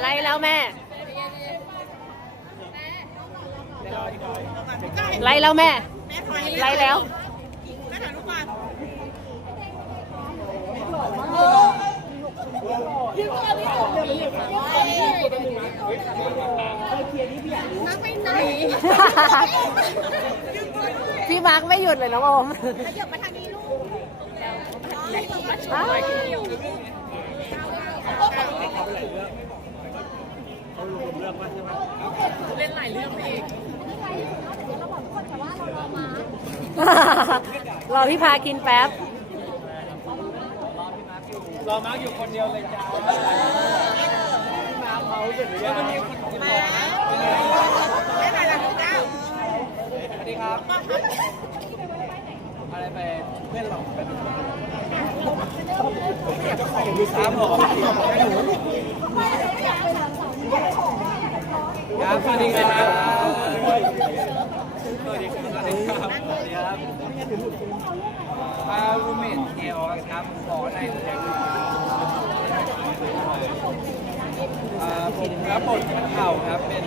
ไล่แล้วแม่ ไล่แล้วแม่ ไล่แล้วพี่มาร์กไม่หยุดเลยน้องโอมอ้าว เล่นหลายเรื่องไปอีกรอพี่พากินแป๊บ รอมาร์กอยู่คนเดียวเลยจ้าน้ำเมาสุดเลยมันมีคนกินต่อนะสวัสดีครับ อะไรไปเพื่อนหลอกไปครับผม ครับสวัสดีครับสวัสดีครับสวัสดีครับสวัสดีครับอารูเมทเอลครับขอได้เลยเอ่อผมรับบทเป็นเข่าครับเป็น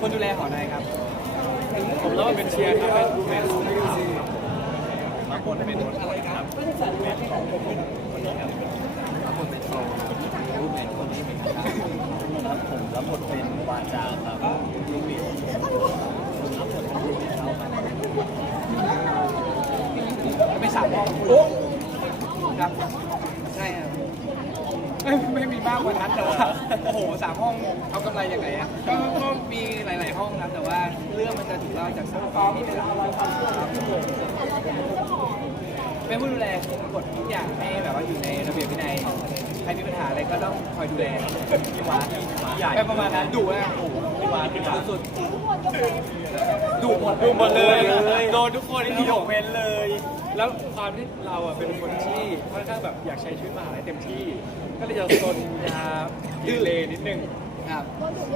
คนดูแลหอในครับ ผมแล้วเป็นเชียร์ครับเป็นรูเมทของมิวสิรับบทเป็นอะไรครับรับบทเป็นโซรูเมทคนนี้เป็นครับครับผมรับบ ทเป็นวาจาครับรูเมทผมรับบทเป็นเขาครับไม่สามห้องครับใช่ครับไม่ไม่มีมากกว่านั้นแต่ว่าโอ้โหสามห้องเอากำไรยังไงอะก็ก็มีหลาย ๆ ห้องครับแต่ว่าเรื่องมันจะถูกเล่าจากสตอรี่เป็นหลักเป็นผู้ดูแลกฎทุกอย่างให้แบบว่าอยู่ในระเบียบวินัย ใครมีปัญหาอะไรก็ต้องคอยดูแลพี่วาใหญ่ประมาณนั้นดุนะโอ้โหพี่วาพี่วาสุดๆดุหมดดุหมดเลยโดนทุกคนที่ยกเว้นเลย แล้วความที่เราอะเป็นคนที่ค่อนข้างแบบอยากใช้ชีวิตมหาลัยเต็มที่ ก็เลยจะโดนยาดื้อเลนิดนึงครับ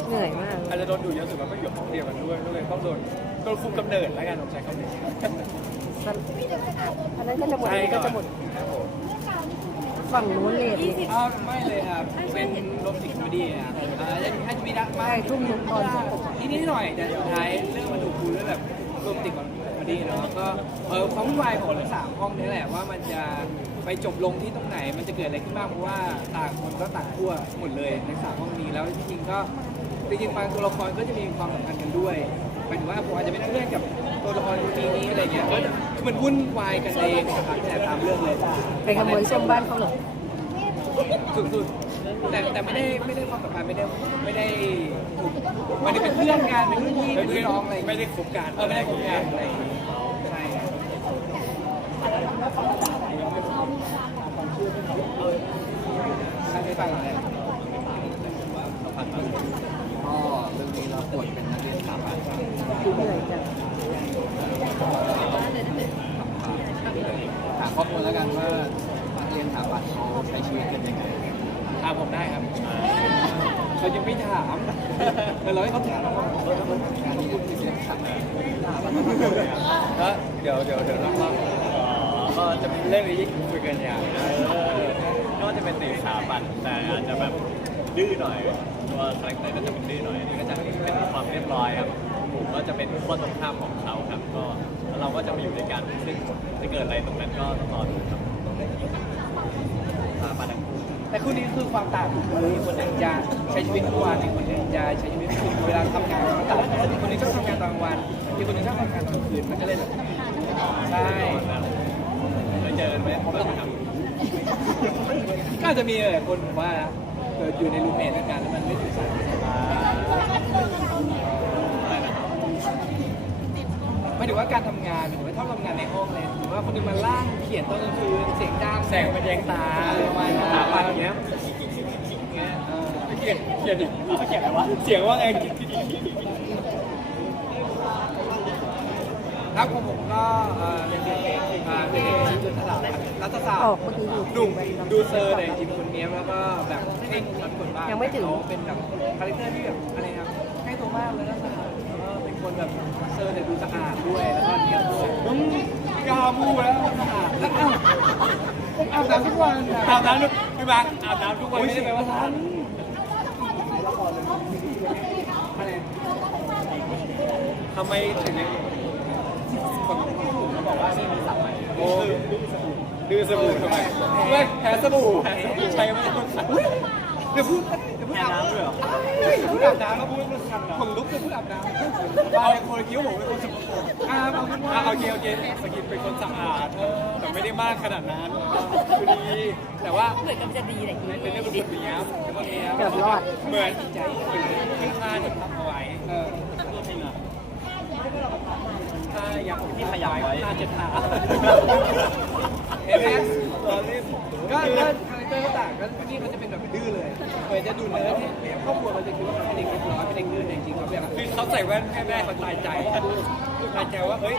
เหนื่อยมากอาจจะโดนดูเยอะสุดแล้วก็อยู่ห้องเดียวกันด้วยก็เลยต้องโดนโดนคุมกำเนิดแล้วกันผมใช้คำนี้อันนั้นก็จะหมดใช่อันนี้ก็ก็จะจะหหมมดด ฝั่งนู้นเลยดิอ้าวไม่เลยครับ เป็นโรแมนติกคอมเมดี้ครับอ่าถ้าจะมีดักมากทุ่มหนึ่งตอนจบนิดนิดหน่อยแต่สุดท้ายเรื่องมันถูกคูณด้วยแบบโรแมนติกคอมเมดี้เนาะก็เออความวุ่นวายของทั้งสามห้องนี้แหละว่ามันจะไปจบลงที่ตรงไหน มันจะเกิดอะไรขึ้นบ้างเพราะว่าต่างคนก็ต่างขั้วหมดเลยในสามห้องนี้แล้วจริงๆก็จริงๆบางตัวละครก็จะมีความสัมพันธ์กันด้วยหมายถึงว่าผมอาจจะเป็นเพื่อนกับตัวละครนี้นี้อะไรเงี้ยก็คือ มันวุ่นวายกันเองนะครับแต่ตามเรื่องเลยไปขโมยส้มบ้านเขาเหรอสุดๆแต่แต่ไม่ได้ไม่ได้ความสัมพันธ์ไม่ได้ไม่ได้ถูกไม่ได้เป็นเพื่อนกันเป็นรุ่นพี่เป็นรุ่นน้องอะไรอย่างไม่เงี้ยได้คบกันเออไม่ได้คบกันอะไรอย่างเงี้ยใช่ใช่ไม่ฟังอะไร ก็เรื่องนี้เราบทเป็นนักเรียนสถาปัตย์ เหนื่อยจัง ถาม ข้อมูลแล้วกันว่าเรียนสถาปัตย์เขาใช้ชีวิตกันยังไงถามผมได้ครับเขายังไม่ถามแต่เราให้เขาถามว่าการที่นักเรียนสถาปัตย์ก็เดี๋ยวเดี๋ยวเดี๋ยวเราก็จะเป็นเรื่องนี้คุยกันอย่างก็จะเป็นตีสถาปัตย์แต่อาจจะแบบดื้อหน่อยตัวคาแรคเตอร์ก็จะเป็นดื้อหน่อยอันนี่ก็จะเป็นความเรียบร้อยครับ ก็จะเป็นขั้วตรงข้ามของเขาครับ ก็แล้วเราก็จะมาอยู่ด้วยกันซึ่งจะเกิดอะไรตรงนั้นก็ต้องรอดูครับสถาปัตย์ทั้งคู่แต่คู่นี้คือความต่างคือคนหนึ่งจะใช้ชีวิตทุกวันอีกคนหนึ่งจะใช้ชีวิตเวลาทำงานก็ต่างกันอีกคนหนึงชอบทำงานตอนกลางวันอีกคนหนึงชอบทำงานตอนกลางคืนมันก็เลยแบบใช่เคยเจอกันไหมผมครับก็อาจจะมีหลายคนผมว่าเกิดอยู่ในรูมเมทด้วยกันแล้วมันไม่สื่อสารไม่ถึง ว่าการทำงานหรือว่าชอบทำงานในห้องเลยหรือว่าคนหนึงมาล่างเขียนตอนกลางคืนเสียงดังแสงมันแยงตาประมาณนั้นสถาปัตย์อย่างเงี้ยเงี้ยเออเขียนเขียนดิเอาเขียนอะไรวะเสียงว่าไงครับของผมก็เอ่อเป็นเด็กอ่าเป็นเด็กที่จุฬารัฐศาสตอร์อกเมื่อกี้อยู่ หนุ่มดูเซอร์แต่จริงๆคนเนี้ยแล้วก็แบบให้รับบทบ้างยังไม่ถึง เขาเป็นแบบคาแรคเตอร์ที่แบบอะไรครับให้ตัวมากเลยนะแล้วก็เป็นคนแบบเซอร์แต่ดูสะอาดด้วย แล้วก็เนียบด้วยอืมกล้าพูดแล้วอาดแล้วอ้าวอาบน้ำทุกวันอะอาบน้ำทุกพี่บางอาบน้ำทุกวันไม่ได้แปลว่าทานทำไมถึงยังคนเขาบอกว่านี่มีสับใหม่โอ้ดื้อสบู่ทำไมเฮ้ยแพ้สบู่ใช้ไม่ต้เดี๋ยวพูดเดี๋ยวพูดอาบน้ำด้วยเหรอ พูดอาบน้ำแล้วพูดเรื่องคันลุกเลยพูดอาบน้ำเอาคนคิ้วผมเป็นคนสกปรกอ่าเอาเป็นว่าอะโอเคโอเคสกินเป็นคนสะอาดแต่ไม่ได้มากขนาดนั้นคือดีแต่ว่าเหมือนกับจะดีแหละเป็นเรื่องปกติครับเป็นคนนี้เกือบรอดเหมือนเหมือนท่าที่ทำเอาไว้เออจริงอะถ้ายังที่ขยายไว้น่าจะทาเห็นไหมตอนนี้ก็ เตอร์ก็ต่างก็นี่เขาจะเป็นแบบดื้อเลยเหมือนจะดูเนื้อที่ครอบครัวเขาจะคิดว่าเขาเป็นเด็กเรียบร้อยเป็นเด็กดื้อแต่จริงๆเขาแบบคือเขาใส่แว่นให้แม่เขาตายใจตายใจว่าเฮ้ย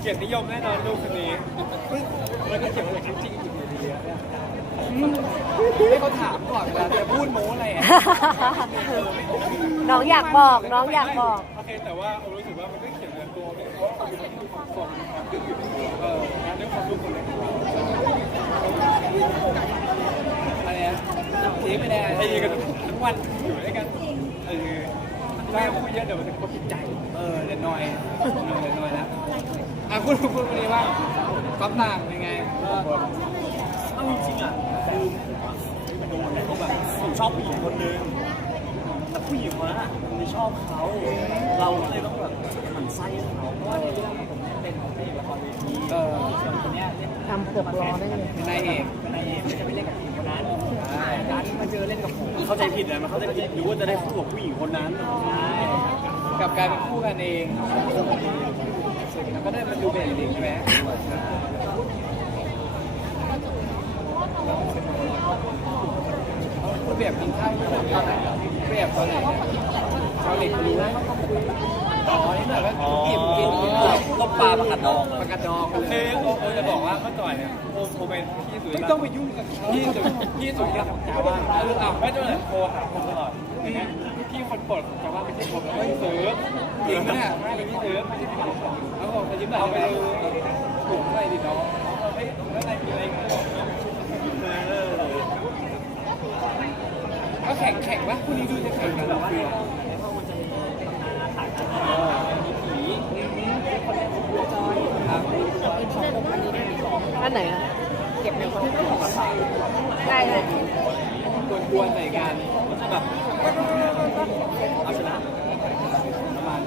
เกียรตินิยมแน่นอนลูกคนนี้แล้วก็เก็บไว้จริงๆอยู่ดีๆอะให้เขาถามก่อนเวลาจะพูดโม้อะไรอะน้องอยากบอกน้องอยากบอกโอเคแต่ว่าผมรู้สึกว่ามันก็เขียนในตัวเนี่ยเพราะว่ามันมีความสดความดื้อเออนะด้วยความรู้คนเล็กข องเรอะไรนะทีไม่ได้ไอ้กันทั้งวันอยู่ด้วยกันเออไม่พูดเยอะเดี๋ยวมันจะกดใจ เออเดี๋ยวน้อยเดี๋ยวน้อยแล้วอะคุณคุณวันนี้ว่าความต่างเป็นไงก็เอาจริงๆอะคือโดนแต่เขาแบบผมชอบผู้หญิงคนนึงแต่ผู้หญิงคนนั้นอะไม่ชอบเขา เราก็เลยต้องแบบหมั่นไส้เขาเพราะว่าในเรื่องผมเป็นพระเอกละครเวทีเออส่วนคนเนี้ยเล่นทำเกือบรอได้เลยเป็นนายเอกเป็นนายเอกจะไปเล่นกับผู้หญิงคนนั้นร้านมาเจอเล่นกับผมเข้าใจผิดเลยมันเข้าใจผิดหรือว่าจะได้คู่กับผู้หญิงคนนั้นใช่กลับกลายเป็นคู่กันเองแล้วก็ได้มาดูเป็นจริงใช่ไหมคุณเบียบกินข้าวไม่ได้ตอนไหนเบียบตอนไหนาวเน็ตรู้อ๋อนี่แบบว่ากินกินกินต้มปลาประกัดดองประกาศดองคือโอโอจะบอกว่าเมื่อก่อนเนี่ยโอโอเป็นพี่สุดไม่ต้องไปยุ่งกับพี่สุดพี่สุดที่ของชาวบ้านคืออ้าวไม่ต้องเลยโทรหาผมตลอดพี่คนปรดของชาวบ้านไม่ใช่ผมแล้วพี่ซิร์ฟจริงไหมเนี่ยไม่เป็นพี่ซิร์ฟไม่ใช่พี่ผมเอาบอกมายิ้มหน่อยเอาไปไปเลยถูกอะไรดิน้องเฮ้ยแล้วอะไรมีอะไรกันเออก็แข่งแข่งวะคู่นี้ดูจะแข่งกันหรอวะ อันไหนอะเก็บในคนได้เลยกวนๆใส่กันมันจะแบบเอาชนะประมาณ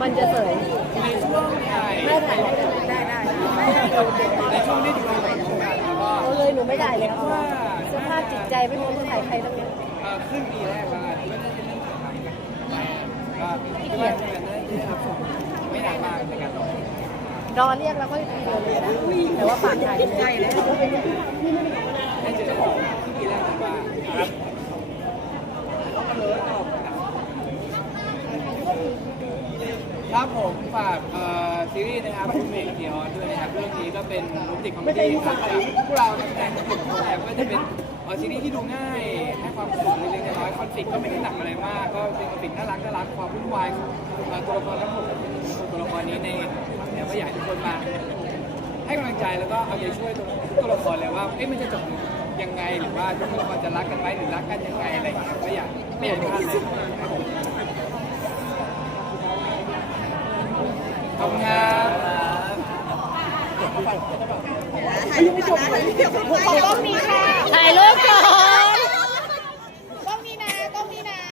มันจะเสยในช่วงถ่ายไม่ถ่ายได้ได้ในช่วงที่ดูหนังกันแล้วก็เอาเลยหนูไม่ได้แล้วสภาพจิตใจไม่รู้จะถ่ายใครตั้งเยอะครึ่งปีแรกแล้วกันก็น่าจะเริ่มถ่ายทำกัน ก็คิดว่าจะน่าจะรับชมไม่นานมากในการรอรอเรียกแล้วก็ทีเดียวเลยนะแต่ว่าฝากถ่ายใกล้แล้วได้เจอครึ่งปีแรกว่าครับครับผมฝากซีรีส์นะครับคุณเมกเดียร์ด้วยนะครับเรื่องนี้ก็เป็นรแมติกคอมเมดี้ครับพวกเรานักแสดงทุกคนแต่ก็จะเป็น เอ่อซีรีส์ที่ดูง่ายให้ความสุขเล็กๆน้อยๆคอนฟ lict ก็ไม่ได้หนักอะไรมากก็เป็นคอนฟ lict น่ารักน่ารักความวุ่นวายของเอ่อตัวละครทั้งหมดตัวละครนี้ในเนี่ยก็อยากให้ทุกคนมา ให้กำลังใจแล้วก็เอาใจช่วยตัวตัวละครเลยว่าเอ๊ะมันจะจบยังไงหรือว่าทุกตัวละครจะรักกันไหมหรือรักกันยังไงอะไรอย่างเงี้ยก็อยากไม่อยากให้พลาดเลยครับผมขอบคุณครับเขาต้องมี loca!